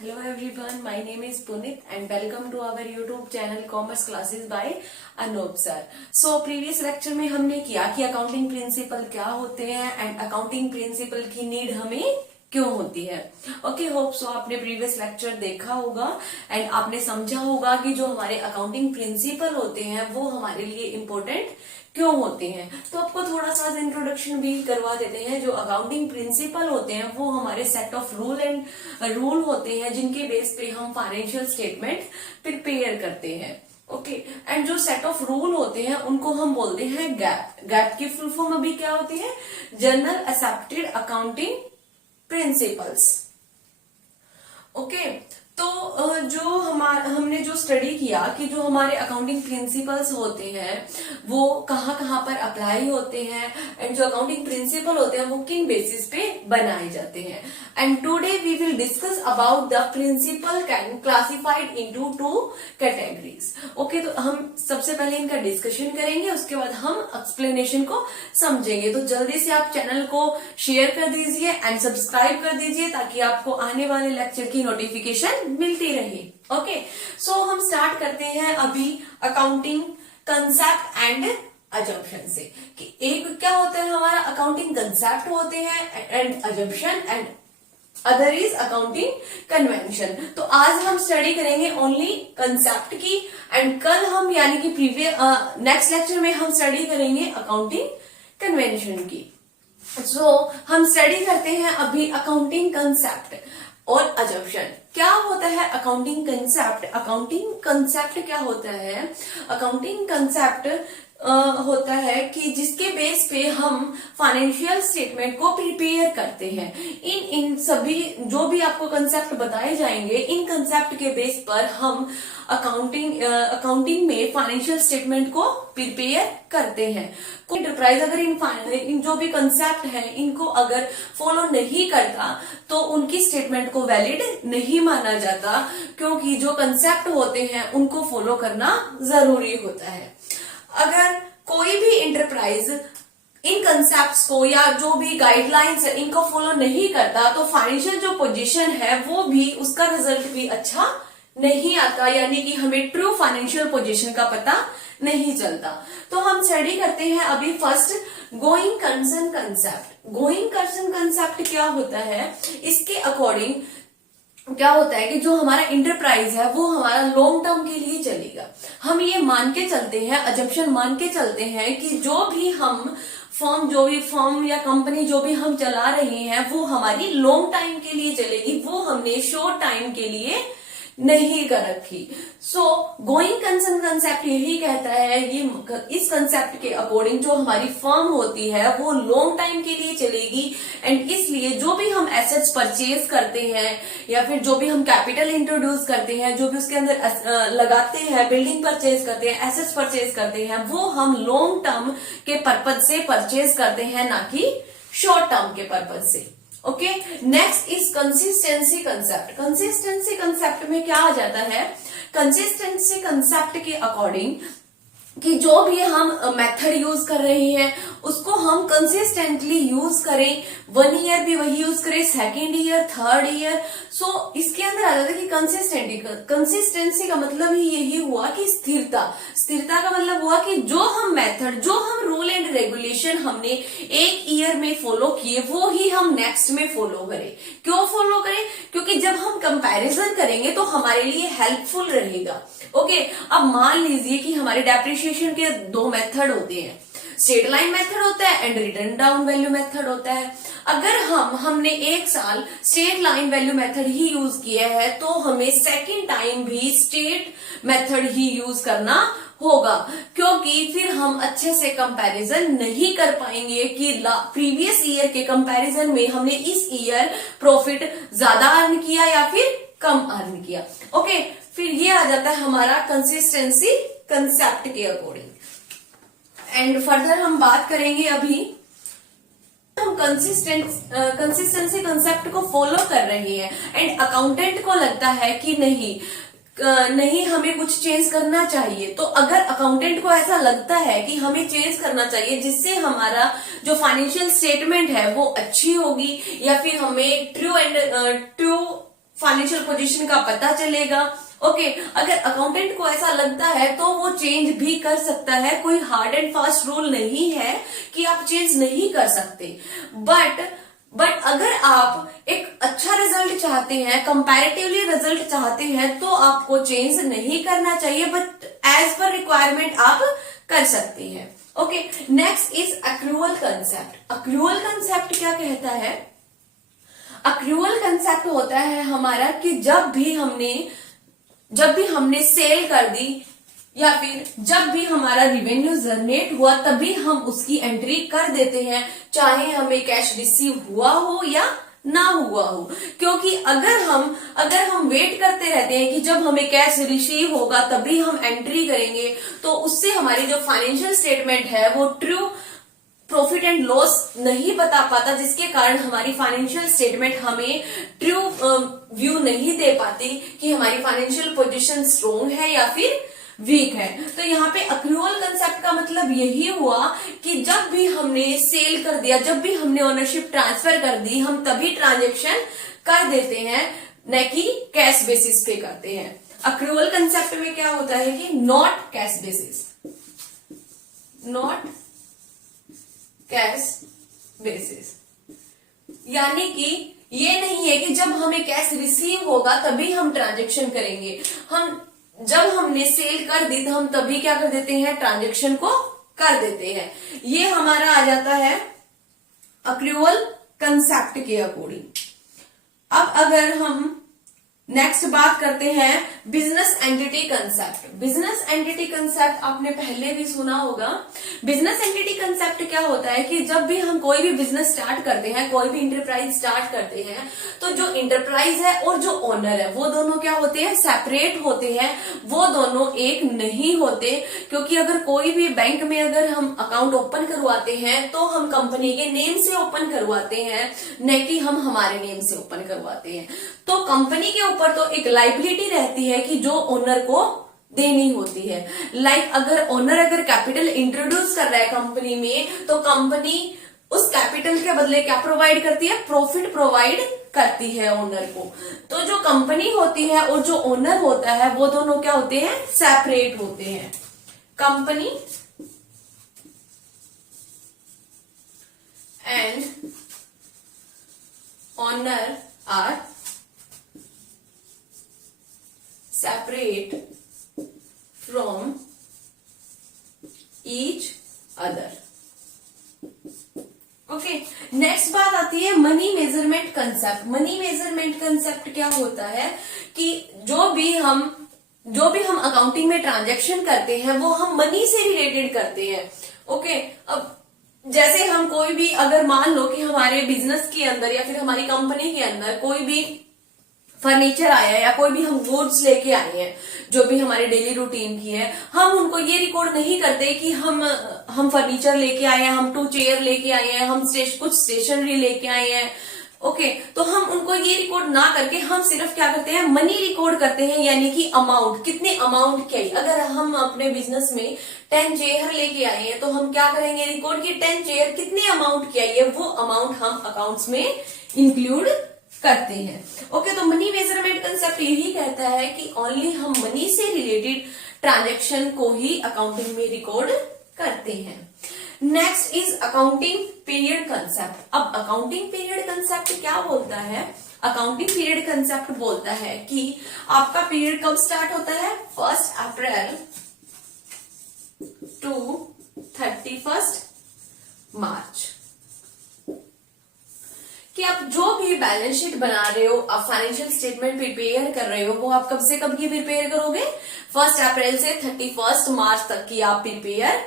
Hello everyone, my name is Punit and welcome to our YouTube channel Commerce Classes by Anup sir. So previous lecture में हमने किया कि accounting principle क्या होते हैं and accounting principle की need हमें क्यों होती है. ओके, होप सो आपने प्रीवियस लेक्चर देखा होगा एंड आपने समझा होगा कि जो हमारे अकाउंटिंग प्रिंसिपल होते हैं वो हमारे लिए इम्पोर्टेंट क्यों होते हैं. तो आपको थोड़ा सा इंट्रोडक्शन भी करवा देते हैं. जो अकाउंटिंग प्रिंसिपल होते हैं वो हमारे सेट ऑफ रूल होते हैं जिनके बेस पे हम फाइनेंशियल स्टेटमेंट प्रिपेयर करते हैं. ओके, एंड जो सेट ऑफ रूल होते हैं उनको हम बोलते हैं गैप. गैप की फुल फॉर्म अभी क्या होती है? General accepted accounting principles. Okay, तो जो हमने जो स्टडी किया कि जो हमारे अकाउंटिंग प्रिंसिपल्स होते हैं वो कहाँ कहाँ पर अप्लाई होते हैं एंड जो अकाउंटिंग प्रिंसिपल होते हैं वो किन बेसिस पे बनाए जाते हैं. And today we will discuss about the principle can classified into 2 categories. Okay, तो हम सबसे पहले इनका डिस्कशन करेंगे, उसके बाद हम एक्सप्लेनेशन को समझेंगे. तो जल्दी से आप चैनल को शेयर कर दीजिए एंड सब्सक्राइब कर दीजिए ताकि आपको आने वाले लेक्चर की नोटिफिकेशन मिलती रहे. ओके, सो हम स्टार्ट करते हैं अभी अकाउंटिंग कंसेप्ट एंड अजम्पशन से. कि एक क्या होता है हमारा अकाउंटिंग कंसेप्ट होते हैं and assumption and other is accounting convention. तो आज हम स्टडी करेंगे ओनली कंसेप्ट की एंड कल हम यानी कि प्रीवियस नेक्स्ट लेक्चर में हम स्टडी करेंगे अकाउंटिंग कन्वेंशन की. सो हम स्टडी करते हैं अभी अकाउंटिंग कंसेप्ट और अजम्पशन. क्या होता है अकाउंटिंग कंसेप्ट? अकाउंटिंग कंसेप्ट क्या होता है? अकाउंटिंग कंसेप्ट होता है कि जिसके बेस पे हम फाइनेंशियल स्टेटमेंट को प्रिपेयर करते हैं. इन सभी जो भी आपको कंसेप्ट बताए जाएंगे इन कंसेप्ट के बेस पर हम अकाउंटिंग में फाइनेंशियल स्टेटमेंट को प्रिपेयर करते हैं. कोई एंटरप्राइज अगर इन जो भी कंसेप्ट है इनको अगर फॉलो नहीं करता तो उनकी स्टेटमेंट को वैलिड नहीं माना जाता, क्योंकि जो कंसेप्ट होते हैं उनको फॉलो करना जरूरी होता है. अगर कोई भी एंटरप्राइज इन कंसेप्ट्स को या जो भी गाइडलाइंस है इनको फॉलो नहीं करता तो फाइनेंशियल जो पोजीशन है वो भी उसका रिजल्ट भी अच्छा नहीं आता, यानी कि हमें ट्रू फाइनेंशियल पोजीशन का पता नहीं चलता. तो हम स्टडी करते हैं अभी first going concern concept. Going concern concept क्या होता है? इसके अकॉर्डिंग क्या होता है कि जो हमारा इंटरप्राइज है वो हमारा लॉन्ग टर्म के लिए चलेगा. हम ये मान के चलते हैं, अजम्पशन मान के चलते हैं कि जो भी फर्म या कंपनी जो भी हम चला रहे हैं वो हमारी लॉन्ग टाइम के लिए चलेगी, वो हमने शॉर्ट टाइम के लिए नहीं कर रखी. सो गोइंग कंसर्न कंसेप्ट यही कहता है, ये इस कंसेप्ट के अकॉर्डिंग जो हमारी फर्म होती है वो लॉन्ग टाइम के लिए चलेगी एंड इसलिए जो भी हम एसेट्स परचेज करते हैं या फिर जो भी हम कैपिटल इंट्रोड्यूस करते हैं, जो भी उसके अंदर लगाते हैं, बिल्डिंग परचेज करते हैं, एसेट्स परचेज करते हैं, वो हम लॉन्ग टर्म के पर्पज से परचेज करते हैं, ना कि शॉर्ट टर्म के पर्पज से. Okay, next is consistency concept. Consistency concept में क्या आ जाता है? कंसिस्टेंसी कंसेप्ट के अकॉर्डिंग कि जो भी हम मेथड यूज कर रहे हैं उसको हम कंसिस्टेंटली यूज करें, 1 ईयर भी वही यूज करें, सेकेंड ईयर, थर्ड ईयर. सो इसके अंदर आ जाता है कि कंसिस्टेंसी का मतलब ही यही हुआ कि स्थिरता का मतलब हुआ कि जो हम मेथड, जो हम रूल एंड रेगुलेशन हमने एक ईयर में फॉलो किए वो ही हम नेक्स्ट में फॉलो करें. क्यों फॉलो करें? क्योंकि जब हम कंपैरिजन करेंगे तो हमारे लिए हेल्पफुल रहेगा. ओके, अब मान लीजिए कि हमारे डेप्रिसिएशन के 2 मेथड होते हैं, स्ट्रेट लाइन मेथड होता है and return down value method होता है. अगर हमने एक साल स्ट्रेट लाइन वैल्यू मेथड ही यूज किया है तो हमें सेकेंड टाइम भी स्ट्रेट मेथड ही यूज करना होगा, क्योंकि फिर हम अच्छे से कंपैरिजन नहीं कर पाएंगे कि प्रीवियस ईयर के कंपैरिजन में हमने इस ईयर प्रॉफिट ज्यादा अर्न किया या फिर कम अर्न किया. ओके, फिर ये आ जाता है हमारा कंसिस्टेंसी कंसेप्ट के अकॉर्डिंग. एंड फर्दर हम बात करेंगे अभी हम कंसिस्टेंसी कंसेप्ट को फॉलो कर रहे हैं एंड अकाउंटेंट को लगता है कि नहीं हमें कुछ चेंज करना चाहिए. तो अगर अकाउंटेंट को ऐसा लगता है कि हमें चेंज करना चाहिए जिससे हमारा जो फाइनेंशियल स्टेटमेंट है वो अच्छी होगी या फिर हमें ट्रू फाइनेंशियल पोजीशन का पता चलेगा। ओके, अगर अकाउंटेंट को ऐसा लगता है तो वो चेंज भी कर सकता है, कोई हार्ड एंड फास्ट रूल नहीं है कि आप चेंज नहीं कर सकते। बट अगर आप एक अच्छा रिजल्ट चाहते हैं, कंपैरेटिवली रिजल्ट चाहते हैं, तो आपको चेंज नहीं करना चाहिए, बट एज पर रिक्वायरमेंट आप कर सकते हैं। Okay, next is accrual concept. Accrual concept क्या कहता है? अक्रूवल कंसेप्ट होता है हमारा कि जब भी हमने सेल कर दी या फिर जब भी हमारा रिवेन्यू जनरेट हुआ तभी हम उसकी एंट्री कर देते हैं, चाहे हमें कैश रिसीव हुआ हो या ना हुआ हो। क्योंकि अगर हम वेट करते रहते हैं कि जब हमें कैश रिसीव होगा तभी हम एंट्री करेंगे, तो उससे हमारी जो फाइनेंशियल स्टेटमेंट है वो ट्रू प्रॉफिट एंड लॉस नहीं बता पाता, जिसके कारण हमारी फाइनेंशियल स्टेटमेंट हमें ट्रू व्यू नहीं दे पाती कि हमारी फाइनेंशियल पोजीशन स्ट्रोंग है या फिर वीक है। तो यहाँ पे अक्रूवल कंसेप्ट का मतलब यही हुआ कि जब भी हमने सेल कर दिया, जब भी हमने ओनरशिप ट्रांसफर कर दी, हम तभी ट्रांजेक्शन कर देते हैं, न कि कैश बेसिस पे करते हैं। अक्रूवल कंसेप्ट में क्या होता है कि not cash basis, not cash basis, यानी कि ये नहीं है कि जब हमें कैश रिसीव होगा तभी हम ट्रांजेक्शन करेंगे। जब हमने सेल कर दी तो हम तभी क्या कर देते हैं, ट्रांजेक्शन को कर देते हैं। ये हमारा आ जाता है अक्रूवल कंसेप्ट के अकॉर्डिंग। अब अगर हम नेक्स्ट बात करते हैं business entity concept. Business entity concept आपने पहले भी सुना होगा। बिजनेस एंटिटी कंसेप्ट क्या होता है कि जब भी हम कोई भी बिजनेस स्टार्ट करते हैं, कोई भी इंटरप्राइज स्टार्ट करते हैं, तो जो इंटरप्राइज है और जो ओनर है वो दोनों क्या होते हैं, सेपरेट होते हैं, वो दोनों एक नहीं होते। क्योंकि अगर कोई भी बैंक में अगर हम अकाउंट ओपन करवाते हैं तो हम कंपनी के नेम से ओपन करवाते हैं, न कि हम हमारे नेम से ओपन करवाते हैं। तो कंपनी के ऊपर तो एक लाइबिलिटी रहती है कि जो ओनर को देनी होती है। लाइक अगर ओनर कैपिटल इंट्रोड्यूस कर रहा है कंपनी में, तो कंपनी उस कैपिटल के बदले क्या प्रोवाइड करती है, प्रॉफिट प्रोवाइड करती है ओनर को। तो जो कंपनी होती है और जो ओनर होता है वो दोनों क्या होते हैं, सेपरेट होते हैं। Company and owner are separate from each other। Okay, next बात आती है money measurement concept. Money measurement concept क्या होता है कि जो भी हम अकाउंटिंग में ट्रांजैक्शन करते हैं वो हम मनी से रिलेटेड करते हैं। ओके, अब जैसे हम कोई भी अगर मान लो कि हमारे बिजनेस के अंदर या फिर हमारी कंपनी के अंदर कोई भी फर्नीचर आया है या कोई भी हम गुड्स लेके आए हैं जो भी हमारे डेली रूटीन की है, हम उनको ये रिकॉर्ड नहीं करते कि हम फर्नीचर लेके आए हैं, हम 2 चेयर लेके आए हैं, हम कुछ स्टेशनरी लेके आए हैं। ओके, तो हम उनको ये रिकॉर्ड ना करके हम सिर्फ क्या करते हैं, मनी रिकॉर्ड करते हैं, यानी कि अमाउंट, कितने अमाउंट की आई। अगर हम अपने बिजनेस में 10 चेयर लेके आए हैं तो हम क्या करेंगे, रिकॉर्ड की 10 चेयर कितने अमाउंट की आई है, वो अमाउंट हम अकाउंट्स में इंक्लूड करते हैं। ओके, तो मनी मेजरमेंट कंसेप्ट यही कहता है कि ओनली हम मनी से रिलेटेड ट्रांजैक्शन को ही अकाउंटिंग में रिकॉर्ड करते हैं। Next is accounting period concept. अब अकाउंटिंग पीरियड कंसेप्ट क्या बोलता है, अकाउंटिंग पीरियड कंसेप्ट बोलता है कि आपका पीरियड कब स्टार्ट होता है, 1 अप्रैल टू 31 मार्च। कि आप जो भी बैलेंस शीट बना रहे हो, आप फाइनेंशियल स्टेटमेंट प्रिपेयर कर रहे हो, वो आप कब से कब की प्रिपेयर करोगे, 1 अप्रैल से 31 मार्च तक की आप प्रिपेयर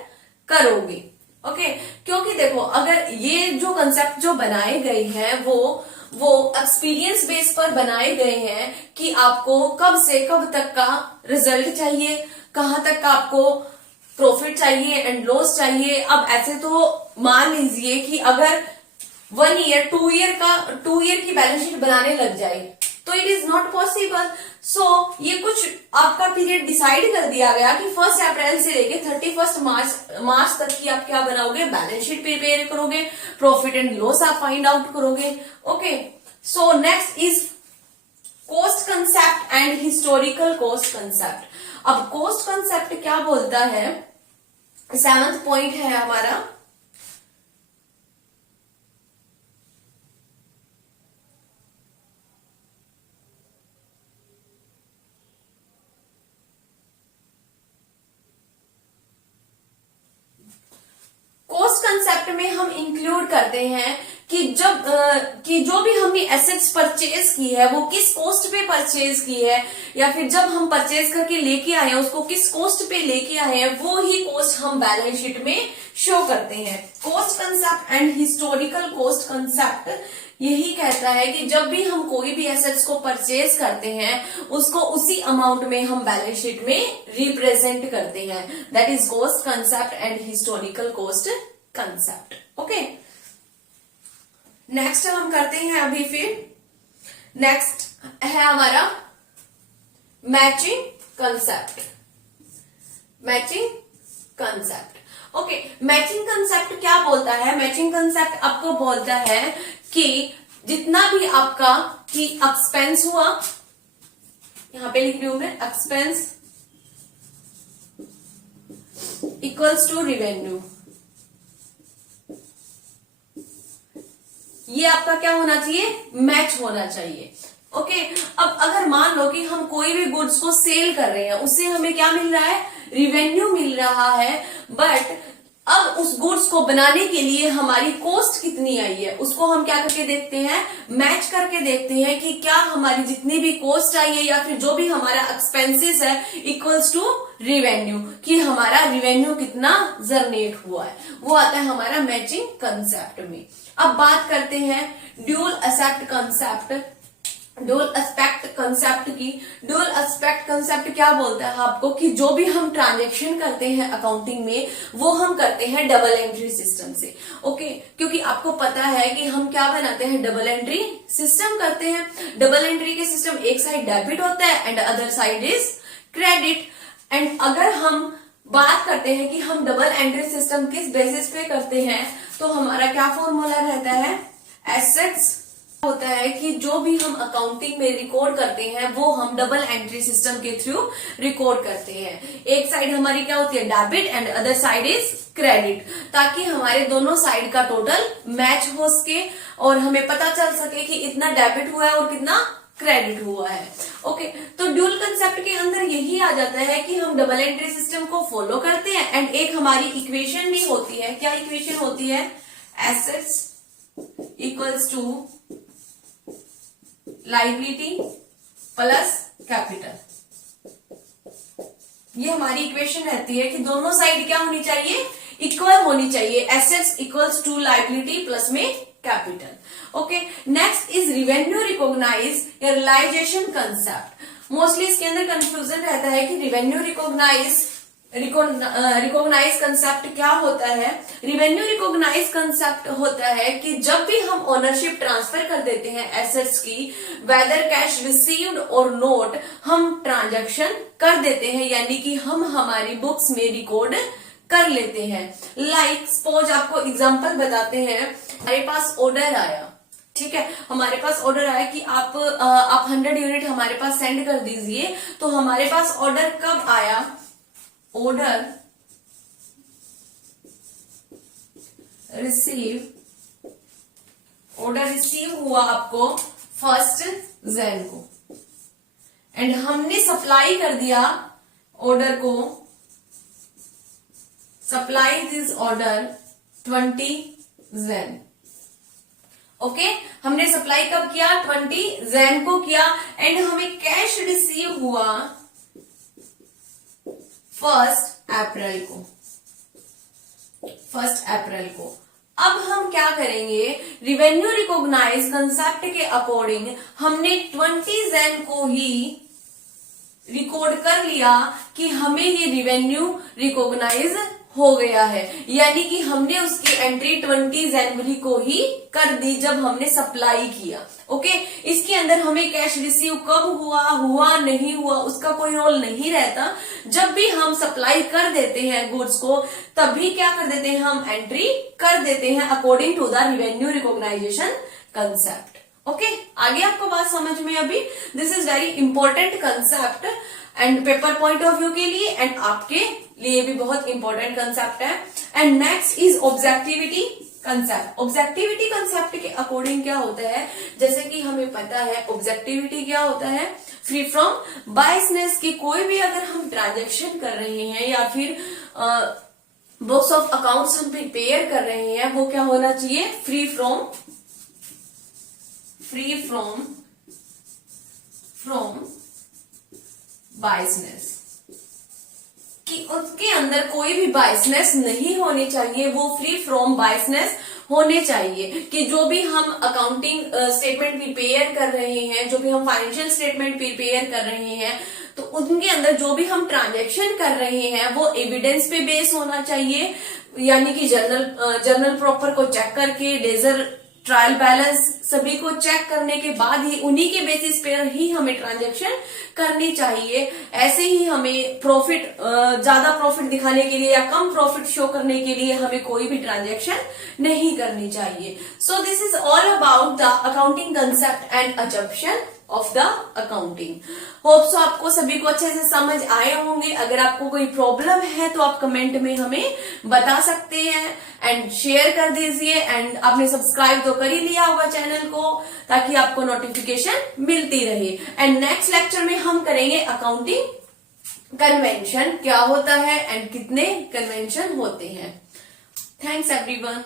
करोगे। ओके, क्योंकि देखो अगर ये जो कंसेप्ट जो बनाए गए हैं वो एक्सपीरियंस बेस पर बनाए गए हैं कि आपको कब से कब तक का रिजल्ट चाहिए, कहां तक का आपको प्रॉफिट चाहिए एंड लॉस चाहिए। अब ऐसे तो मान लीजिए कि अगर 1 ईयर 2 ईयर की बैलेंस शीट बनाने लग जाए तो इट इज नॉट पॉसिबल। सो ये कुछ आपका पीरियड डिसाइड कर दिया गया कि 1 अप्रैल से लेके 31 मार्च तक की आप क्या बनाओगे, बैलेंस शीट प्रिपेयर करोगे, प्रॉफिट एंड लॉस आप फाइंड आउट करोगे। Okay, so next is cost concept and historical cost concept. अब कॉस्ट कंसेप्ट क्या बोलता है, 7th पॉइंट है हमारा, कॉस्ट कंसेप्ट में हम इंक्लूड करते हैं कि जो भी हमने एसेट्स परचेज की है वो किस कॉस्ट पे परचेज की है, या फिर जब हम परचेज करके लेके आए हैं उसको किस कॉस्ट पे लेके आए हैं, वो ही कॉस्ट हम बैलेंस शीट में शो करते हैं। Cost concept and historical cost concept यही कहता है कि जब भी हम कोई भी एसेट्स को परचेज करते हैं उसको उसी अमाउंट में हम बैलेंस शीट में रिप्रेजेंट करते हैं। That is cost concept and historical cost concept. Okay, next हम करते हैं अभी, फिर नेक्स्ट है हमारा matching concept. Matching concept, okay, matching concept क्या बोलता है? मैचिंग कंसेप्ट आपको बोलता है कि जितना भी आपका की एक्सपेंस हुआ, यहां पे लिख रही हूं मैं, एक्सपेंस इक्वल्स टू रिवेन्यू, ये आपका क्या होना चाहिए? मैच होना चाहिए। ओके, अब अगर मान लो कि हम कोई भी गुड्स को सेल कर रहे हैं, उससे हमें क्या मिल रहा है? रिवेन्यू मिल रहा है, बट अब उस गुड्स को बनाने के लिए हमारी कॉस्ट कितनी आई है उसको हम क्या करके देखते हैं? मैच करके देखते हैं कि क्या हमारी जितनी भी कॉस्ट आई है या फिर जो भी हमारा एक्सपेंसेस है इक्वल्स टू रिवेन्यू, कि हमारा रिवेन्यू कितना जनरेट हुआ है, वो आता है हमारा मैचिंग कंसेप्ट में। अब बात करते हैं dual aspect concept, dual aspect concept की। ड्यूल एस्पेक्ट कंसेप्ट क्या बोलता है आपको कि जो भी हम ट्रांजैक्शन करते हैं अकाउंटिंग में वो हम करते हैं डबल एंट्री सिस्टम से। ओके, क्योंकि आपको पता है कि हम क्या बनाते हैं? डबल एंट्री सिस्टम करते हैं। डबल एंट्री के सिस्टम, एक साइड डेबिट होता है and other side is credit. And अगर हम बात करते हैं कि हम डबल एंट्री सिस्टम किस बेसिस पे करते हैं, तो हमारा क्या फॉर्मूला रहता है? एसेट्स होता है कि जो भी हम अकाउंटिंग में रिकॉर्ड करते हैं वो हम डबल एंट्री सिस्टम के थ्रू रिकॉर्ड करते हैं। एक साइड हमारी क्या होती है? Debit and other side is credit, ताकि हमारे दोनों साइड का टोटल मैच हो सके और हमें पता चल सके कि इतना डेबिट हुआ है और कितना क्रेडिट हुआ है। ओके, तो ड्यूल कंसेप्ट के अंदर यही आ जाता है कि हम डबल एंट्री सिस्टम को फॉलो करते हैं एंड एक हमारी इक्वेशन भी होती है। क्या इक्वेशन होती है? Assets equals to liability plus capital, ये हमारी इक्वेशन रहती है कि दोनों साइड क्या होनी चाहिए? इक्वल होनी चाहिए। Assets equals to liability plus में capital. Okay, next is revenue recognise या रियलाइजेशन कंसेप्ट। मोस्टली इसके अंदर कंफ्यूजन रहता है कि रिवेन्यू रिकॉग्नाइज कंसेप्ट क्या होता है। रिवेन्यू रिकॉग्नाइज कंसेप्ट होता है कि जब भी हम ओनरशिप ट्रांसफर कर देते हैं एसेट्स की, वेदर कैश रिसीव्ड और नोट, हम ट्रांजैक्शन कर देते हैं, यानी कि हम हमारी बुक्स में रिकॉर्ड कर लेते हैं। लाइक सपोज आपको एग्जांपल बताते हैं, हमारे पास ऑर्डर आया, ठीक है, हमारे पास ऑर्डर आया कि आप 100 यूनिट हमारे पास सेंड कर दीजिए। तो हमारे पास ऑर्डर कब आया? ऑर्डर रिसीव हुआ आपको 1 जनवरी को एंड हमने सप्लाई कर दिया ऑर्डर को, supply this order 20 January. Okay, हमने सप्लाई कब किया? 20 जनवरी को किया एंड हमें कैश रिसीव हुआ 1 अप्रैल को, 1 अप्रैल को। अब हम क्या करेंगे? रिवेन्यू रिकॉग्नाइज कंसेप्ट के अकॉर्डिंग हमने 20 जनवरी को ही रिकॉर्ड कर लिया कि हमें ये रिवेन्यू रिकॉग्नाइज हो गया है, यानी कि हमने उसकी एंट्री 20 जनवरी को ही कर दी जब हमने सप्लाई किया। ओके, इसके अंदर हमें कैश रिसीव कब हुआ नहीं हुआ उसका कोई रोल नहीं रहता। जब भी हम सप्लाई कर देते हैं गुड्स को, तभी क्या कर देते हैं? हम एंट्री कर देते हैं according to the revenue recognisation concept. Okay, आगे आपको बात समझ में अभी। This is very important concept and paper point of view के लिए एंड आपके लिए भी बहुत इंपॉर्टेंट कंसेप्ट है। And next is objectivity concept. Objectivity concept के अकॉर्डिंग क्या होता है, जैसे कि हमें पता है ऑब्जेक्टिविटी क्या होता है, फ्री फ्रॉम बायसनेस। की कोई भी अगर हम ट्रांजेक्शन कर रहे हैं या फिर बुक्स ऑफ अकाउंट्स हम प्रिपेयर कर रहे हैं, वो क्या होना चाहिए, फ्री फ्रॉम बायसनेस, कि उसके अंदर कोई भी बायसनेस नहीं होनी चाहिए, वो फ्री फ्रॉम बायसनेस होने चाहिए। कि जो भी हम अकाउंटिंग स्टेटमेंट प्रिपेयर कर रहे हैं, जो भी हम फाइनेंशियल स्टेटमेंट प्रिपेयर कर रहे हैं, तो उनके अंदर जो भी हम ट्रांजैक्शन कर रहे हैं वो एविडेंस पे बेस होना चाहिए, यानी कि जर्नल प्रॉपर को चेक करके, लेजर ट्रायल बैलेंस सभी को चेक करने के बाद ही उन्हीं के बेसिस पर ही हमें ट्रांजैक्शन करनी चाहिए। ऐसे ही हमें प्रॉफिट, ज्यादा प्रॉफिट दिखाने के लिए या कम प्रॉफिट शो करने के लिए हमें कोई भी ट्रांजैक्शन नहीं करनी चाहिए। So this is all about the accounting concept and assumption of the accounting. Hope so आपको सभी को अच्छे से समझ आए होंगे। अगर आपको कोई प्रॉब्लम है तो आप कमेंट में हमें बता सकते हैं एंड शेयर कर दीजिए। एंड आपने सब्सक्राइब तो कर ही लिया होगा चैनल को, ताकि आपको नोटिफिकेशन मिलती रहे। एंड नेक्स्ट लेक्चर में हम करेंगे अकाउंटिंग कन्वेंशन क्या होता है एंड कितने कन्वेंशन होते हैं। Thanks everyone.